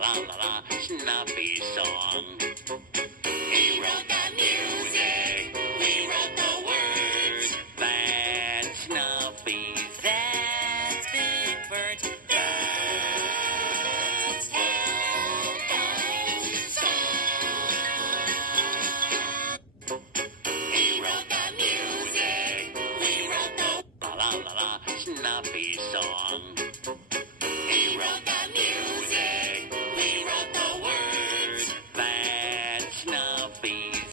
la la la, Snuffy song. He wrote the music, we wrote the words. That's Snuffy, that's Big Bird, that's Headgum's song. He wrote the music, we wrote the la la la la, Snuffy song.